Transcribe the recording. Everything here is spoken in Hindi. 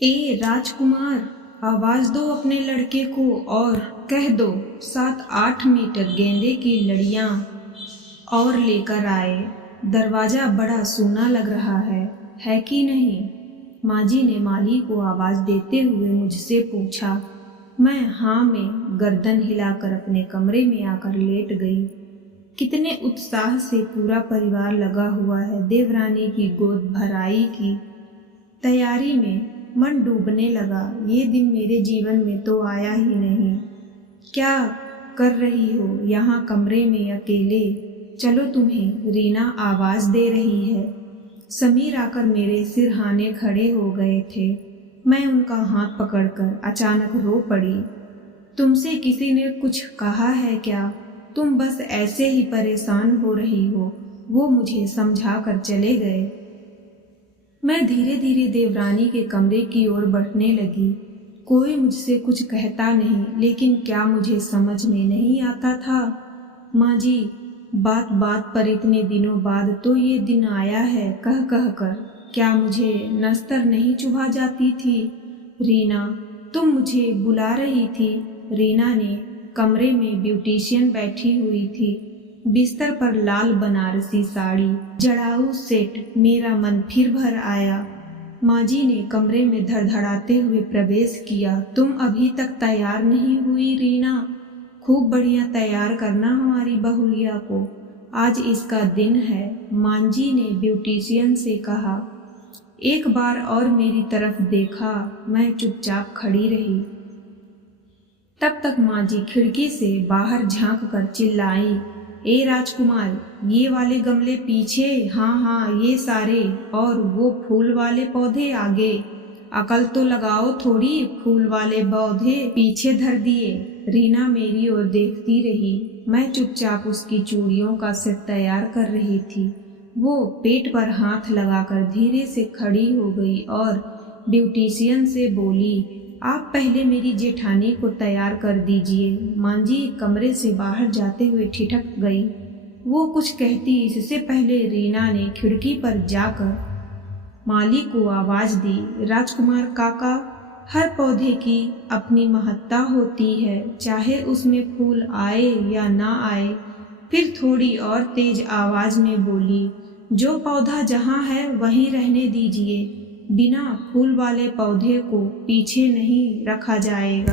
ए राजकुमार, आवाज दो अपने लड़के को और कह दो 7-8 मीटर गेंदे की लड़ियां और लेकर आए। दरवाजा बड़ा सूना लग रहा है कि नहीं? माजी ने माली को आवाज देते हुए मुझसे पूछा। मैं हाँ में गर्दन हिलाकर अपने कमरे में आकर लेट गई। कितने उत्साह से पूरा परिवार लगा हुआ है देवरानी की गोद भराई की तैयारी में। मन डूबने लगा। ये दिन मेरे जीवन में तो आया ही नहीं। क्या कर रही हो यहाँ कमरे में अकेले? चलो, तुम्हें रीना आवाज दे रही है। समीर आकर मेरे सिरहाने खड़े हो गए थे। मैं उनका हाथ पकड़कर अचानक रो पड़ी। तुमसे किसी ने कुछ कहा है क्या? तुम बस ऐसे ही परेशान हो रही हो। वो मुझे समझा कर चले गए। मैं धीरे धीरे देवरानी के कमरे की ओर बढ़ने लगी। कोई मुझसे कुछ कहता नहीं, लेकिन क्या मुझे समझ में नहीं आता था। माँ जी, बात बात पर इतने दिनों बाद तो ये दिन आया है कह कह कर क्या मुझे नस्तर नहीं चुभा जाती थी? रीना, तुम मुझे बुला रही थी। रीना ने कमरे में ब्यूटिशियन बैठी हुई थी। बिस्तर पर लाल बनारसी साड़ी, जड़ाऊ सेट। मेरा मन फिर भर आया। माँ जी ने कमरे में धड़धड़ाते हुए प्रवेश किया। तुम अभी तक तैयार नहीं हुई रीना? खूब बढ़िया तैयार करना हमारी बहुलिया को, आज इसका दिन है, माँ जी ने ब्यूटिशियन से कहा। एक बार और मेरी तरफ देखा। मैं चुपचाप खड़ी रही। तब तक माँ जी खिड़की से बाहर झांक कर चिल्लाई, ए राजकुमार, ये वाले गमले पीछे, हाँ ये सारे, और वो फूल वाले पौधे आगे। अकल तो लगाओ थोड़ी, फूल वाले पौधे पीछे धर दिए। रीना मेरी ओर देखती रही। मैं चुपचाप उसकी चूड़ियों का सेट तैयार कर रही थी। वो पेट पर हाथ लगाकर धीरे से खड़ी हो गई और ब्यूटिशियन से बोली, आप पहले मेरी जेठानी को तैयार कर दीजिए। माँ जी कमरे से बाहर जाते हुए ठिठक गई। वो कुछ कहती इससे पहले रीना ने खिड़की पर जाकर माली को आवाज दी, राजकुमार काका, हर पौधे की अपनी महत्ता होती है, चाहे उसमें फूल आए या ना आए। फिर थोड़ी और तेज आवाज में बोली, जो पौधा जहाँ है वहीं रहने दीजिए। बिना फूल वाले पौधे को पीछे नहीं रखा जाएगा।